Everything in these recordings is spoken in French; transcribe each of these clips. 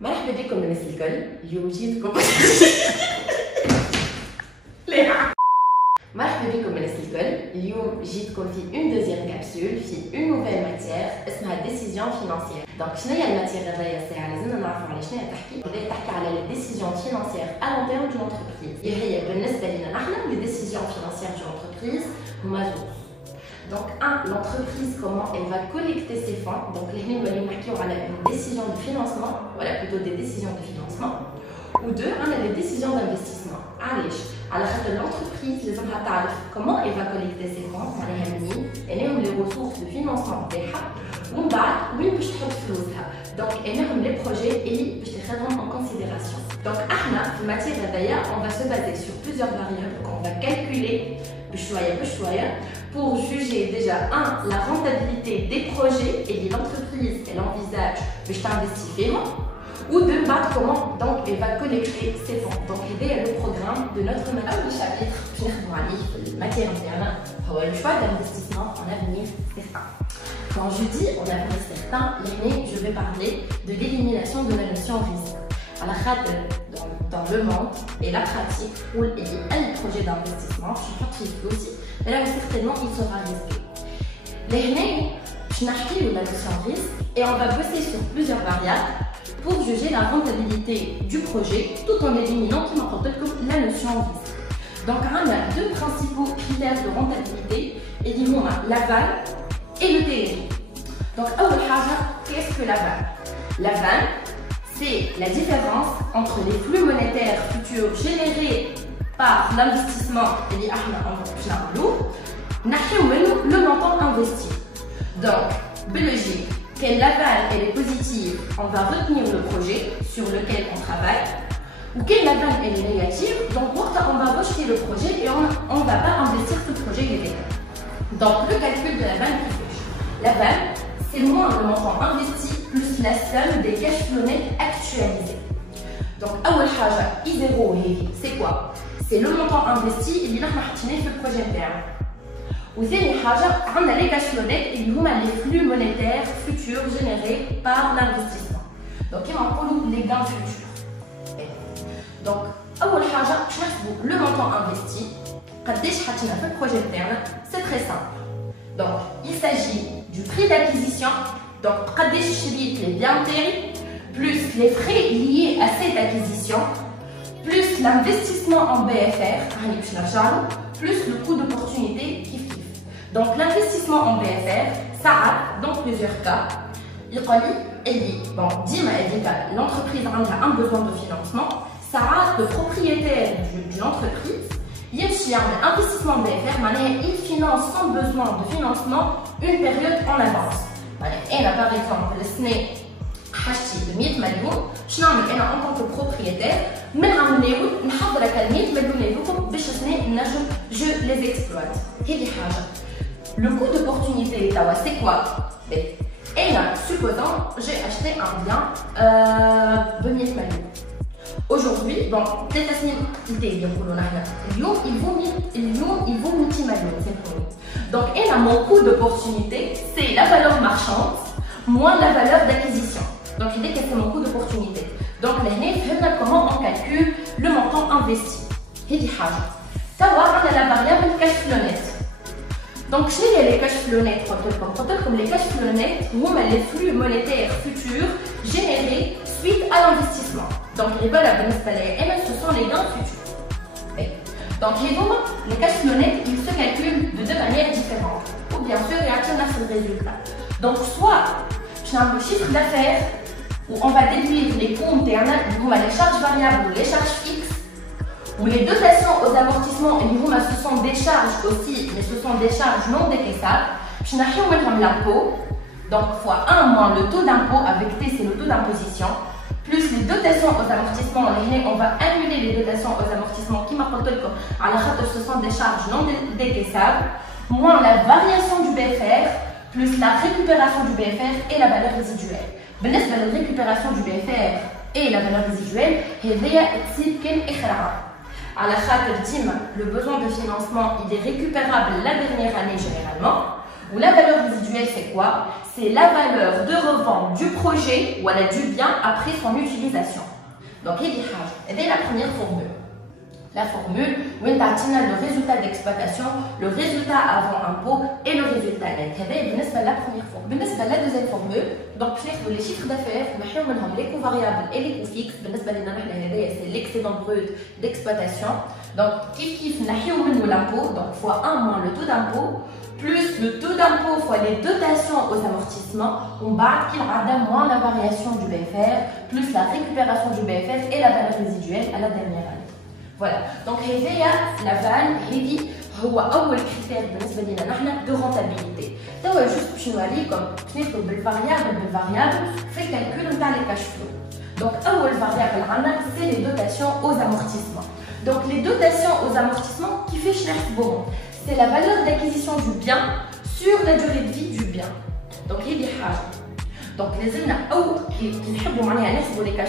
مرحبا بكم الناس الكل. اليوم جيتكم مرحبا بكم الناس الكل. اليوم جيتكم في اون دوزيام كابسول في اون نوفيل ماتيير اسمها ديسيزيون فينانسيير. دونك شنو هي الماتيير هذايا الساعه لازمنا نعرفوا على شنو تحكي على لي ديسيزيون فينانسيير ا لون تيرم دو لونتربريز. هي بالنسبه لنا نحن لي ديسيزيون فينانسيير دو لونتربريز هما زوج. Donc, l'entreprise, comment elle va collecter ses fonds. Donc, les gens vont parler une décision de financement, voilà, plutôt des décisions de financement. Ou deux, on a des décisions d'investissement. Allez, alors l'entreprise, les hommes comment elle va collecter ses fonds, elle a les ressources de financement ou où elle peut donc elle a les projets et elle en considération. Donc, en matière d'ailleurs, on va se baser sur plusieurs variables qu'on va calculer pour juger déjà la rentabilité des projets et de l'entreprise elle envisage de s'investir ou deux, comment donc elle va collecter ses fonds. Donc l'idée est le programme de notre chapitre matière interne, le choix d'investissement en avenir certain. Quand je dis en avenir certain, je vais parler de l'élimination de la notion risque. Alors, dans le monde et la pratique où il y a un projet d'investissement, je suis aussi, mais là où certainement il sera risqué. Les je n'ai la notion risque et on va bosser sur plusieurs variables pour juger la rentabilité du projet tout en éliminant qui m'apporte la notion risque. Donc, on a deux principaux critères de rentabilité et disons l'aval et le TNI. Donc, qu'est-ce que l'aval? L'aval, c'est la différence entre les flux monétaires futurs générés par l'investissement et le montant investi. Donc, biologique, quelle l'aval est positive, on va retenir le projet sur lequel on travaille. Ou quelle l'aval est négative, donc on va rejeter le projet et on ne va pas investir ce projet. Donc, le calcul de l'aval qui fait. L'aval, c'est moins le montant investi plus la somme des cash flow nets actualisés. Donc, I0, c'est quoi? C'est le montant investi et il a fait le projet interne. Ou on a les cash flow nets et les flux monétaires futurs générés par l'investissement. Donc, il y a les gains futurs. Donc, le montant investi, le projet interne, c'est très simple. Donc, il s'agit du prix d'acquisition. Donc, les biens terres, plus les frais liés à cette acquisition, plus l'investissement en BFR, plus le coût d'opportunité qui fait. Donc, l'investissement en BFR, ça a, dans plusieurs cas, l'entreprise a un besoin de financement, ça a le propriétaire de l'entreprise, il y a un investissement BFR, il finance sans besoin de financement une période en avance. Et là, par exemple, le SNE de 100 millions, je en tant que propriétaire, mais je les exploite. Le coût d'opportunité, c'est quoi? Et là, supposons, j'ai acheté un bien de 100 millions. Aujourd'hui, bon, peut-être que il vaut 1000 millions, c'est pour nous. Donc, et là, mon coût d'opportunité, c'est la valeur marchande moins la valeur d'acquisition. Donc, l'idée que c'est mon coût d'opportunité. Donc, là, comment on calcule le montant investi. Savoir la variable cash flow net. Donc, chez les cash flow net, comme les cash flow net, les flux monétaires futurs générés suite à l'investissement. Donc, les valeurs ce sont les gains futurs. Donc, les cash flow net, ils se calculent de deux manières différentes. Ou bien sûr, il y a un résultat. Donc, soit, je n'ai un chiffre d'affaires où on va déduire les coûts internes, les charges variables ou les charges fixes, ou les dotations aux amortissements, et ce sont des charges aussi, mais ce sont des charges non décaissables. Je n'ai pas l'impôt, donc fois 1 moins le taux d'impôt, avec T, c'est le taux d'imposition. Plus les dotations aux amortissements, on va annuler les dotations aux amortissements qui ce sont des charges non décaissables, moins la variation du BFR, plus la récupération du BFR et la valeur résiduelle. La récupération du BFR et la valeur résiduelle, le besoin de financement il est récupérable la dernière année généralement. Ou la valeur résiduelle, c'est quoi? c'est la valeur de revente du projet ou du bien après son utilisation. Donc, c'est la première formule. La formule où on a le résultat d'exploitation, le résultat avant impôt et le résultat net. C'est la première formule. La deuxième formule, donc les chiffres d'affaires, les coûts variables et les coûts fixes. C'est l'excédent brut d'exploitation. Donc, l'impôt, donc fois 1 moins le taux d'impôt, plus le taux d'impôt fois les dotations aux amortissements, on bat qu'il y moins la variation du BFR, plus la récupération du BFR et la valeur résiduelle à la dernière année. Voilà, donc la vanne, c'est le premier critère de rentabilité. Donc, juste pour nous comme le variable, fait le calcul de les cash flow. Donc, le variable, c'est les dotations aux amortissements. Donc, les dotations aux amortissements, qui fait bon, c'est la valeur d'acquisition du bien sur la durée de vie du bien. Donc, il y a donc, les cash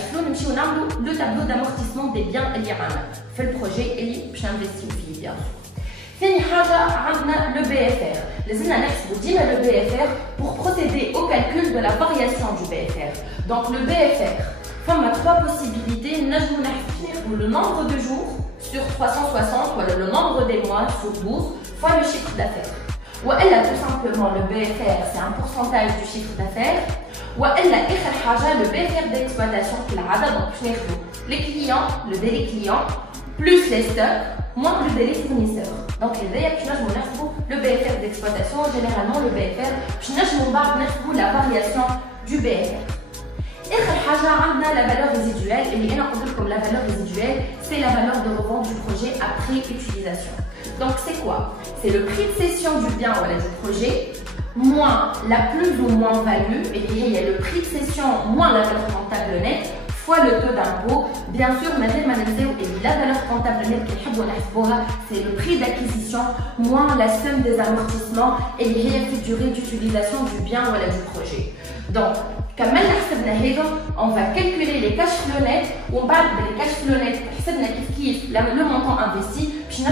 flow, nous avons le tableau d'amortissement des biens liés à le projet et nous investissons bien sûr. Deuxième chose, le BFR. Les avons le BFR pour procéder au calcul de la variation du BFR. Donc, le BFR, il y a 3 possibilités. Nous avons le nombre de jours sur 360, ou le nombre des mois sur 12, fois le chiffre d'affaires. Ou elle a tout simplement le BFR, c'est un pourcentage du chiffre d'affaires. Ou elle a le BFR d'exploitation qui l'a donc les clients, le délai client, plus les stocks, moins le délai fournisseur. Donc le BFR d'exploitation, généralement le BFR, la variation du BFR. Et la valeur résiduelle, et la valeur résiduelle, c'est la valeur de revente du projet après utilisation. Donc c'est quoi? C'est le prix de cession du bien ou du projet, moins la plus ou moins value, et il y a le prix de cession moins la valeur comptable nette, fois le taux d'impôt. Bien sûr, la valeur comptable nette, c'est le prix d'acquisition moins la somme des amortissements et la durée d'utilisation du bien ou du projet. Donc, on va calculer les cash flow nets, on va les cash flow nets, le montant investi, puis on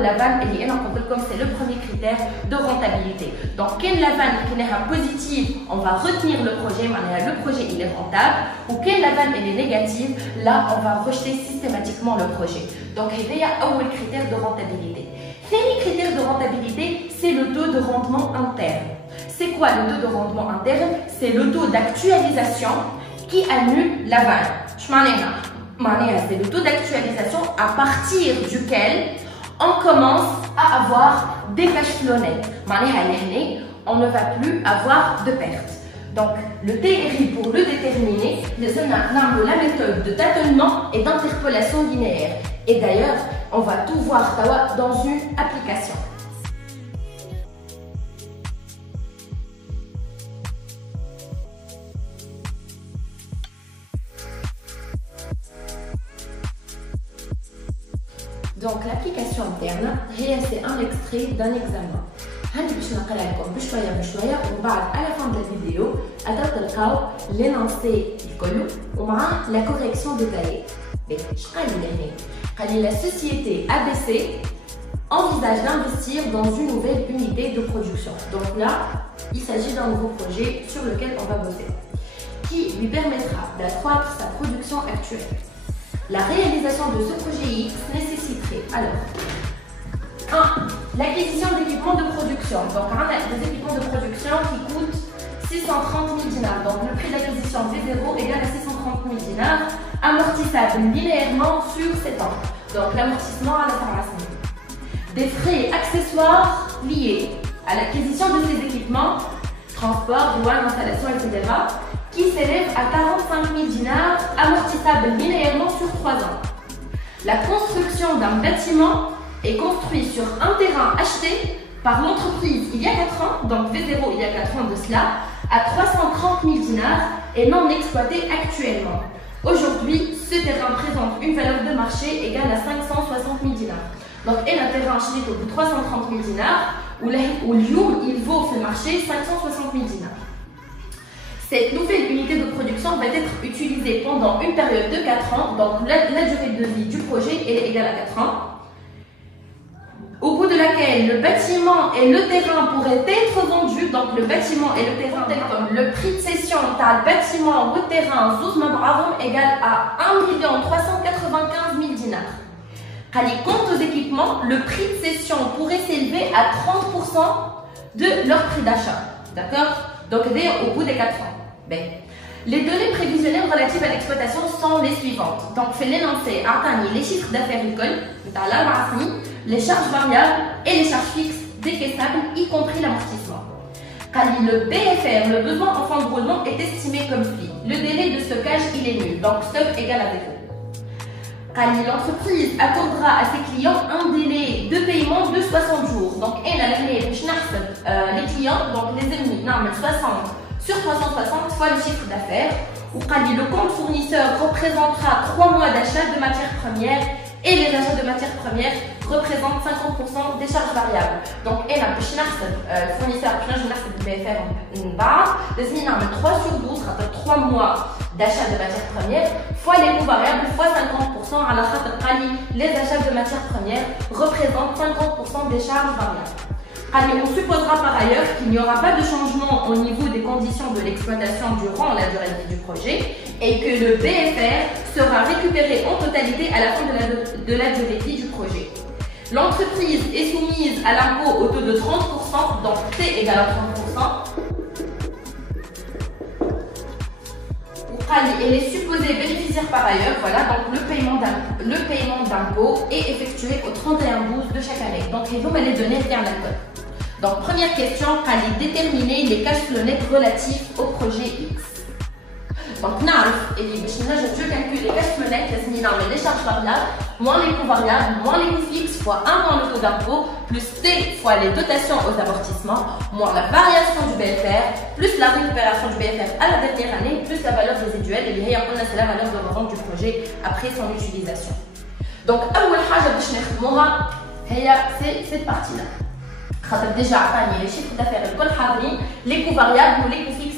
la vanne et comme c'est le premier critère de rentabilité. Donc, quelle la vanne qui est positive, on va retenir le projet, le projet il est rentable, ou quelle la vanne elle est négative, là on va rejeter systématiquement le projet. Donc, il y a un critère de rentabilité. Premier critère de rentabilité, c'est le taux de rendement interne. C'est quoi le taux de rendement interne? C'est le taux d'actualisation qui annule la vanne. C'est le taux d'actualisation à partir duquel on commence à avoir des cash flow nets. On ne va plus avoir de pertes. Donc, le TRI, pour le déterminer, la méthode de tâtonnement et d'interpolation linéaire. Et d'ailleurs, on va tout voir dans une application. Donc, l'application interne, c'est un extrait d'un examen. Je vais vous lire à la fin de la vidéo, l'énoncé et la correction détaillée. La société ABC envisage d'investir dans une nouvelle unité de production. Donc là, il s'agit d'un nouveau projet sur lequel on va bosser, qui lui permettra d'accroître sa production actuelle. La réalisation de ce projet X nécessiterait alors 1. L'acquisition d'équipements de production. Donc, on a des équipements de production qui coûtent 630 000 dinars. Donc, le prix d'acquisition V0 égale à 630 000 dinars, amortissable linéairement sur 7 ans. Donc, l'amortissement à la formation. Des frais accessoires liés à l'acquisition de ces équipements, transport, douane, installation, etc., qui s'élève à 45 000 dinars, amortissable linéairement sur 3 ans. La construction d'un bâtiment est construit sur un terrain acheté par l'entreprise il y a 4 ans, donc V0 il y a 4 ans de cela, à 330 000 dinars et non exploité actuellement. Aujourd'hui, ce terrain présente une valeur de marché égale à 560 000 dinars. Donc, et un terrain acheté pour 330 000 dinars, où il vaut sur le marché 560 000 dinars. Cette nouvelle unité de production va être utilisée pendant une période de 4 ans, donc la durée de vie du projet est égale à 4 ans, au bout de laquelle le bâtiment et le terrain pourraient être vendus. Donc le bâtiment et le terrain, le prix de cession du bâtiment ou terrain égal à 1 395 000 dinars. Quand il compte aux équipements, le prix de cession pourrait s'élever à 30% de leur prix d'achat. D'accord? Donc au bout des 4 ans. Ben, les données prévisionnelles relatives à l'exploitation sont les suivantes. Donc, fait l'énoncé, les chiffres d'affaires école, les charges variables et les charges fixes décaissables, y compris l'amortissement. Le BFR, le besoin en fonds de roulement, est estimé comme suit. Le délai de stockage, il est nul, donc stock égale à 0. L'entreprise accordera à ses clients un délai de paiement de 60 jours. Donc, les clients, donc les ennemis, 60 sur 360 fois le chiffre d'affaires. Le compte fournisseur représentera 3 mois d'achat de matières premières et les achats de matières premières représentent 50% des charges variables. Donc, le fournisseur, le BFR, 3 sur 12, 3 mois d'achat de matières premières, fois les coûts variables, fois 50%, à la fin les achats de matières premières représentent 50% des charges variables. On supposera par ailleurs qu'il n'y aura pas de changement au niveau des conditions de l'exploitation durant la durée de vie du projet et que le BFR sera récupéré en totalité à la fin de la durée de vie du projet. L'entreprise est soumise à l'impôt au taux de 30%, donc T égale à 30%. Elle est supposée bénéficiaire par ailleurs, voilà, donc le paiement d'impôt est effectué au 31/12 de chaque année. Donc, ils vont les données via la code. Donc, première question, déterminer les cash flow nets relatifs au projet X. Donc, je calcule les cash flow nets, les charges variables, moins les coûts variables, moins les coûts fixes, fois 1 moins le taux d'impôt, plus T fois les dotations aux amortissements, moins la variation du BFR, plus la récupération du BFR à la dernière année, plus la valeur résiduelle, et c'est la valeur de revente du projet après son utilisation. Donc, c'est cette partie-là. Déjà les chiffres d'affaires, les coûts variables ou les coûts fixes.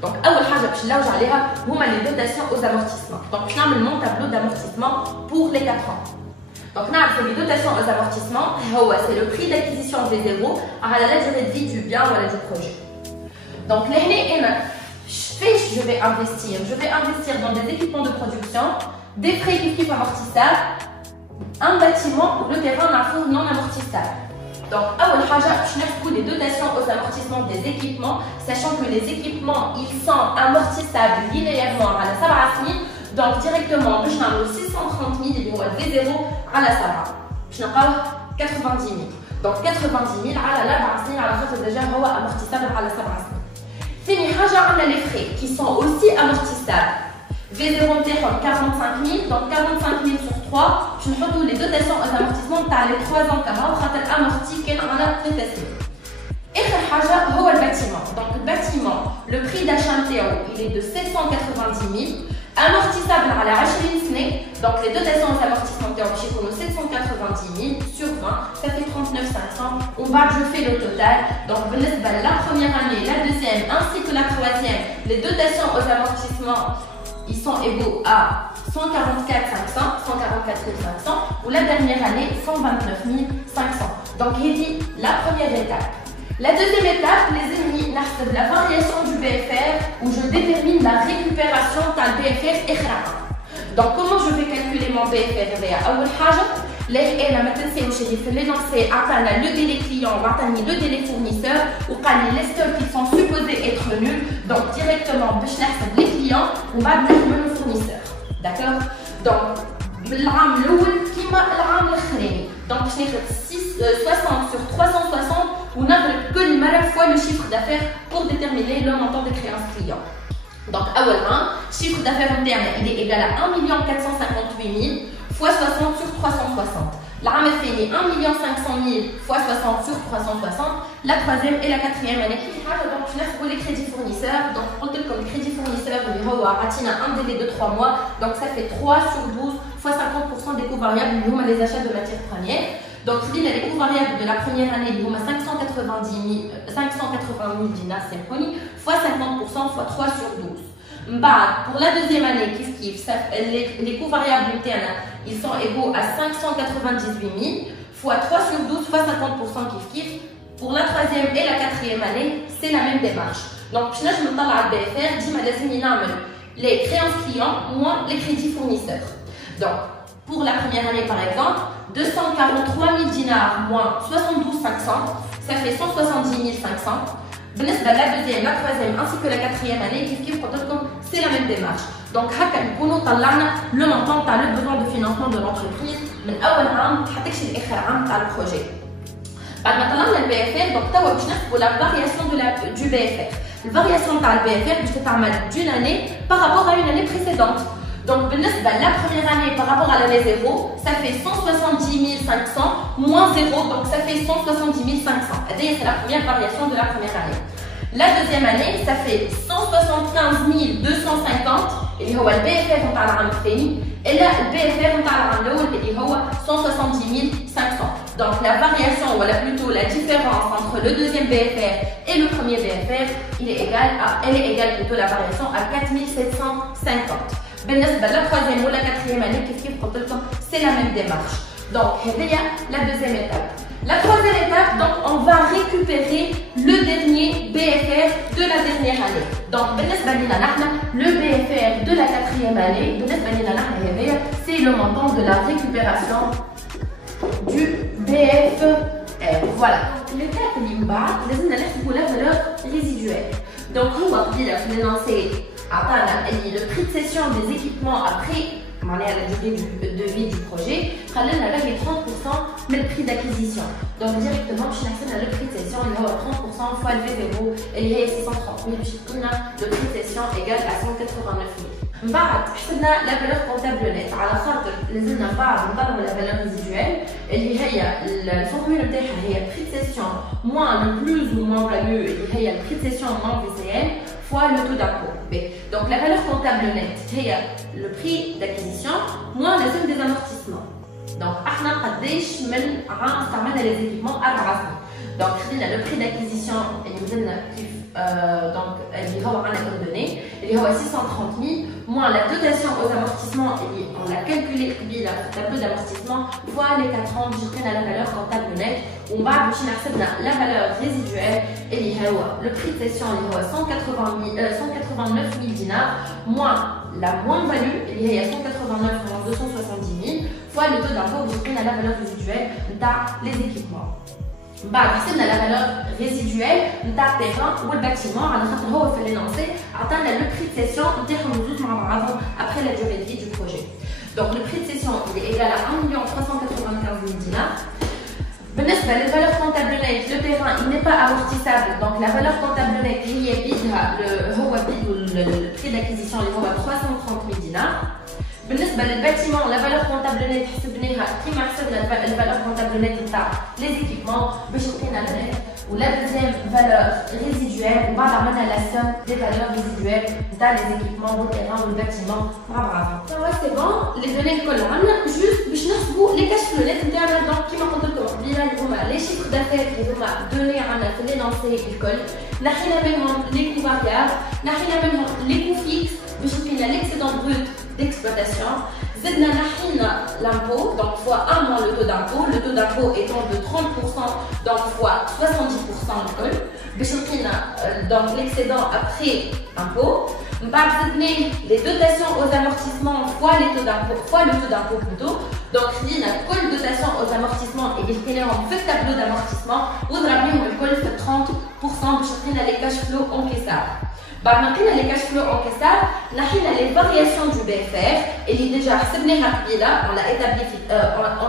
Donc, les dotations aux amortissements. Donc, finalement, tableau d'amortissement pour les 4 ans. Donc, les dotations aux amortissements, c'est le prix d'acquisition des zéros à la durée de vie du bien ou du projet. Donc, l'année, je vais investir dans des équipements de production, des frais effectifs amortissables, un bâtiment ou le terrain non amortissable. Donc, les dotations aux amortissements des équipements, sachant que les équipements, ils sont amortissables linéairement à la sabra. Donc, directement, nous avons 630 000 et des zéros à la sabra. Nous avons 90 000. Donc, 90 000 à la sabra, à la fois déjà amortissable à la sabra. Fini, on a les frais qui sont aussi amortissables. V0 45 000, donc 45 000 sur 3, je vais les dotations aux amortissements dans les 3 ans amorti qui est en la prestation. Et le bâtiment. Donc le bâtiment, le prix d'achat il est de 790 000, amortissable à la HLI, donc les dotations aux amortissements chez nous 790 000 sur 20, ça fait 39 500. On va je fais le total. Donc la première année, la deuxième ainsi que la troisième, les dotations aux amortissements ils sont égaux à 144 500 ou la dernière année 129 500. Donc il dit la première étape. La deuxième étape, les ennemis de la variation du BFR où je détermine la récupération d'un BFR et donc comment je vais calculer mon BFR? Là, l'énoncé a le délai client, le délai fournisseur, ou les stocks qui sont supposés être nuls, donc directement, les clients, ou le fournisseur. D'accord? Donc, donc, 60 sur 360, on a que le fois le chiffre d'affaires pour déterminer le montant des créances clients. Donc, chiffre d'affaires interne, il est égal à 1 458 000 fois 60 sur 360. La rame est finie 1 500 000 fois 60 sur 360. La troisième et la quatrième année. Donc, je pour les crédits fournisseurs. Donc, on comme crédit fournisseur, on a un délai de 3 mois. Donc, ça fait 3 sur 12 fois 50% des coûts variables. Nous, les achats de matières premières. Donc, les coûts variables de la première année, nous, 580 000 dinars symphonie fois 50% fois 3 sur 12. Pour la deuxième année, les coûts variables internes, ils sont égaux à 598 000 fois 3 sur 12 fois 50% kiff. Pour la troisième et la quatrième année, c'est la même démarche. Donc, je vais me parler de BFR, les créances clients moins les crédits fournisseurs. Donc, pour la première année, par exemple, 243 000 dinars moins 72 500, ça fait 170 500. La deuxième, la troisième ainsi que la quatrième année, c'est la même démarche. Donc, le montant, tu as le besoin de financement de l'entreprise, mais le projet. Maintenant, le BFR, donc, pour la variation du BFR. La variation de la BFR, c'est d'une année par rapport à une année précédente. Donc, la première année par rapport à l'année 0, ça fait 170 500 moins 0, donc ça fait 170 500. C'est la première variation de la première année. La deuxième année, ça fait 175 250, et le BFR on parle de et là, le BFR on parle de 170 500. Donc, la variation, ou plutôt la différence entre le deuxième BFR et le premier BFR, elle est égale plutôt la variation à 4 750. La troisième ou la quatrième année, c'est la même démarche. Donc, c'est la deuxième étape. La troisième étape, donc, on va récupérer le dernier BFR de la dernière année. Donc, le BFR de la quatrième année, c'est le montant de la récupération du BFR. Voilà. L'étape qui est bas, la valeur résiduelle. Donc, on va lancer le prix de cession des équipements après la durée de vie du projet, avec les 30% mais le prix d'acquisition. Donc directement, je suis le prix de cession, il y a 30% fois le V0, et il y a 630 000, le prix de cession égale à 189 000. بعد حسبنا la valeur comptable nette على خاطر لازمنا بعد نطلعوا la valeur résiduelle اللي هي الفورمule نتاعها هي prix de cession moins le plus ou moins value اللي هي le prix de cession moins VCM fois le taux d'impôt. Donc la valeur comptable nette c'est le prix d'acquisition moins la somme des amortissements. Donc احنا قداش من عام استعملنا les équipements 4 سنين. Donc خدينا le prix d'acquisition اللي نزلنا كيف donc اللي هو عندنا ordonné اللي هو 630 000 moins la dotation aux amortissements اللي on l'a calculé قبيله في الtableau d'amortissement fois les 4 ans باش لقينا la valeur comptable nette ومن بعد باش حسبنا la valeur résiduelle اللي هو le prix de cession اللي هو 189 000 dinars moins la moins-value اللي هي 189 moins 270 000 fois le taux d'impôt باش لقينا la valeur résiduelle نتاع les équipements. بعد حسبنا la valeur résiduelle نتاع التيران والباتيمون على خاطر هو في l'énoncé عطانا le prix de cession نتاعهم زوج مع بعضهم après la durée de vie du projet. Donc le prix de cession il est égal à 1 395 000 dinars. بالنسبة للvaleur comptable nette, le terrain il n'est pas amortissable, donc la valeur comptable nette هي بيدها هو بيدو le prix d'acquisition اللي هو 330 000 dinars. بالنسبة للباتيمون la valeur comptable nette حسبناها كيما حسبنا la valeur comptable nette نتاع les équipements باش لقينا la nette ou la deuxième valeur résiduelle وبعد عملنا la somme des valeurs résiduelles نتاع les équipements du terrain ou le bâtiment مع بعضهم. C'est bon, les données الكل عندنا juste باش نحسبوا les cash flow net نتاعنا donc كيما قلت لكم قبيله اللي هما les chiffres d'affaires اللي هما données عندنا في l'énoncé الكل نحينا منهم les coûts variables نحينا منهم les coûts fixes باش لقينا l'excédent brut d'exploitation. Zedna nahina l'impôt, donc fois 1 moins le taux d'impôt étant de 30%, donc fois 70% de col. Donc l'excédent après impôt. Les dotations aux amortissements fois le taux d'impôt plutôt. Donc il y a une dotation aux amortissements et il y a un tableau d'amortissement. Vous avez le col fait 30% de les cash flow encaissables. بعد ما لقينا les cash flow encaissables, لقينا les variations du BFR اللي déjà حسبناها قبيله on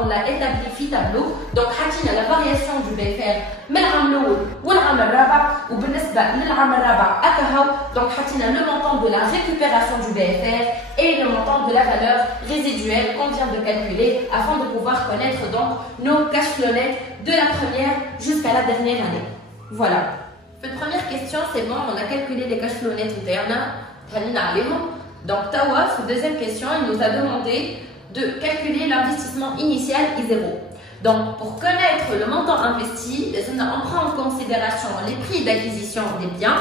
l'a établi في tableau. Donc حطينا la variation du BFR من العام الاول والعام الرابع وبالنسبه للعام الرابع اكاهو donc حطينا le montant de la récupération du BFR et le montant de la valeur résiduelle qu'on vient de calculer afin de pouvoir connaître donc nos cash flow net de la première jusqu'à la dernière année. Voilà. Cette première question, c'est bon, on a calculé les cash flow net internes. Donc, Tawa, cette deuxième question, il nous a demandé de calculer l'investissement initial I0. Donc, pour connaître le montant investi, on prend en considération les prix d'acquisition des biens,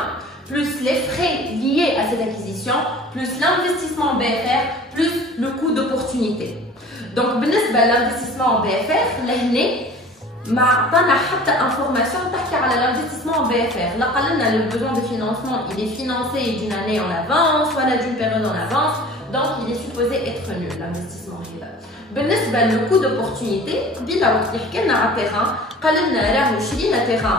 plus les frais liés à cette acquisition, plus l'investissement en BFR, plus le coût d'opportunité. Donc, l'investissement en BFR, l'année, ما عطانا حتى انفورماسيون تحكي على l'investissement en BFR. لا قال لنا le besoin de financement il est financé d'une année en avance ولا d'une période en avance, donc il est supposé être nul l'investissement هذا. بالنسبه للكو d'opportunité قبيله وقت اللي حكينا على terrain قال لنا راهو شرينا terrain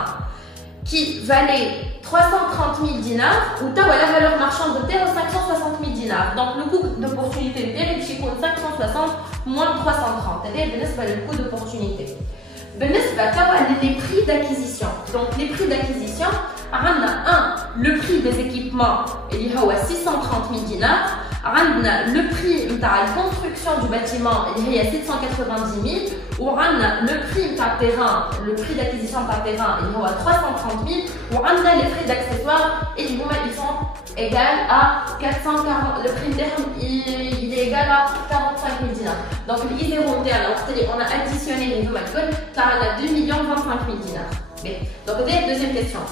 qui valait 330 000 dinars ou توا la valeur marchande de terre 560 000 dinars. Donc le coût d'opportunité ديالي باش يكون 560 moins 330. هذا بالنسبه للكو d'opportunité. بالنسبة les prix d'acquisition. Donc les prix d'acquisition, on a le prix des équipements, il y a 630 000 dinars. On a le prix de la construction du bâtiment, il y a 790 000. Ou on a le prix du terrain, le prix d'acquisition par terrain, il y a 330 000. Ou on a les frais d'accessoires, et ils sont égaux à 440. Le prix de terrain, il est égal à 45 000 dinars. Donc on a additionné les deux malcols, ça a 2 25 000 dinars. Donc deuxième question.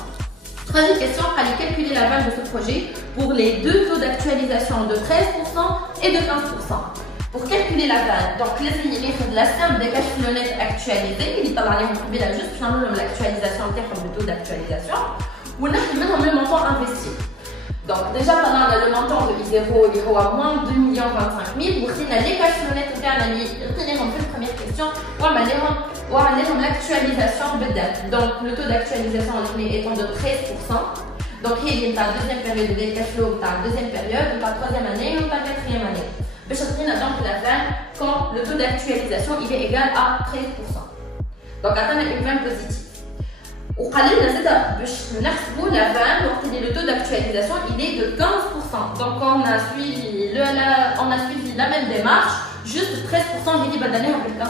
Troisième question, allez calculer la valeur de ce projet pour les deux taux d'actualisation de 13% et de 15%. Pour calculer la valeur, donc la somme des cash flow net actualisés, il est juste l'actualisation en termes de taux d'actualisation, ou on a le montant investi. Donc déjà pendant le montant de I0 il est à moins 2 25 000. Vous avez les cash flow net retenez-vous la première question ou l'actualisation bedel. Donc le taux d'actualisation étant de 13%. Donc il y a la deuxième période de cash flow, la deuxième période, la troisième année ou la quatrième année. Donc la vanne quand le taux d'actualisation il est égal à 13%. Donc on a une vanne positive. وقال لنا زاد باش نحسبوا la vanne وقت اللي le taux d'actualisation il est de 15%. Donc on a suivi la même démarche, juste 13% اللي بدلناهم بال 15%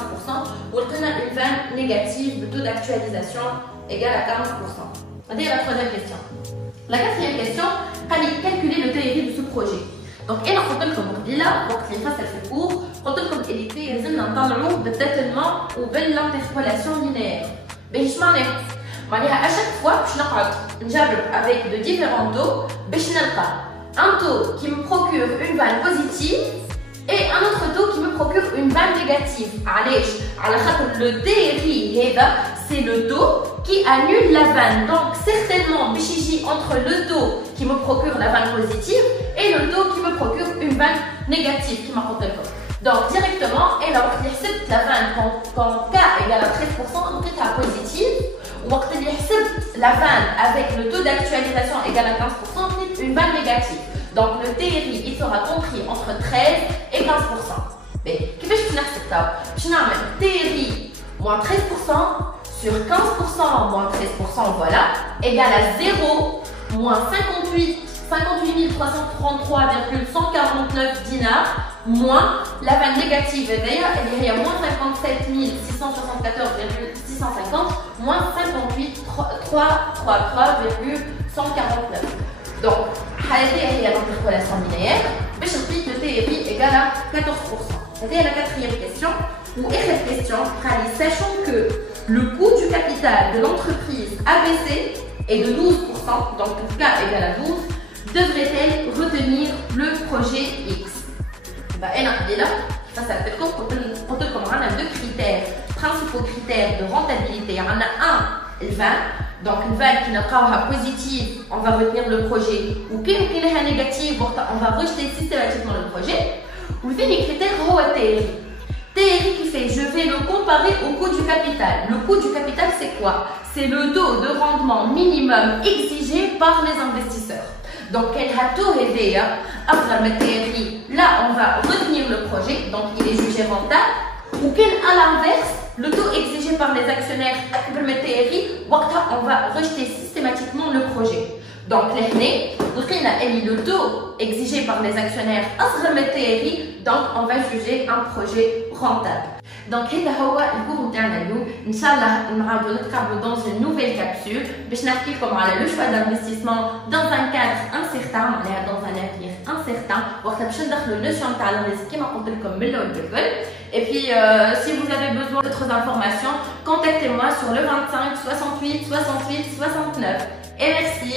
ولقينا une vanne négative de taux d'actualisation égale à 15%. هذه la troisième question. La quatrième question, قال لي calculer le TRI de ce projet. Donc انا قلت لكم قبيله وقت اللي فصل في الكور قلت لكم اللي لازمنا نطلعوا بالتاتلمون وبالانتربولاسيون لينيير. باش معناها à chaque fois je نجرب avec de différents taux باش نلقى un taux qui me procure une vanne positive et un autre taux qui me procure une vanne négative. علاش؟ على خاطر le TRI هذا c'est le taux qui annule la vanne. Donc certainement باش يجي entre le taux qui me procure la vanne positive et le taux qui me procure une vanne négative qui m'a قلت لكم. Donc directement et là وقت اللي حسبت la vanne quand K égale à 13% لقيتها positive. وقت اللي حسبت la vanne avec le taux d'actualisation égal à 15%, c'est une vanne négative. Donc le TRI il sera compris entre 13 et 15%. Mais كيفاش باش نحسب تاو؟ باش نعمل TRI moins 13% sur 15% moins 13%, voilà, égal à 0 moins 58 333,149 dinars moins la vanne négative d'ailleurs il y a moins 57 674,650 moins 58 333,149. Donc هذه هي l'interpolation linéaire باش نلقيت le TRI égal à 14%. C'était la quatrième question. Ou cette question, sachant que le coût du capital de l'entreprise ABC est de 12%, donc K égale à 12, devrait-elle retenir le projet X? Ça s'appelle comme on a deux critères, principaux critères de rentabilité. On a un, le van, donc une vanne qui n'est pas positive, on va retenir le projet, ou qui est négative, on va rejeter systématiquement le projet. Ou le deuxième critère, c'est TRI. TRI qui fait, je vais le comparer au coût du capital. Le coût du capital, c'est quoi? C'est le taux de rendement minimum exigé par les investisseurs. Donc, là, on va retenir le projet, donc il est jugé rentable. Ou à l'inverse, le taux exigé par les actionnaires, on va rejeter systématiquement le projet. Donc, le taux exigé par les actionnaires, donc on va juger un projet rentable. Donc, c'est le cours de Inch'Allah, nous allons dans une nouvelle capsule pour vous parler le choix d'investissement dans un cadre incertain, dans un avenir incertain, pour que vous ayez la notion de l'investissement. Et puis, si vous avez besoin d'autres informations, contactez-moi sur le 25 68 68 69. Et merci.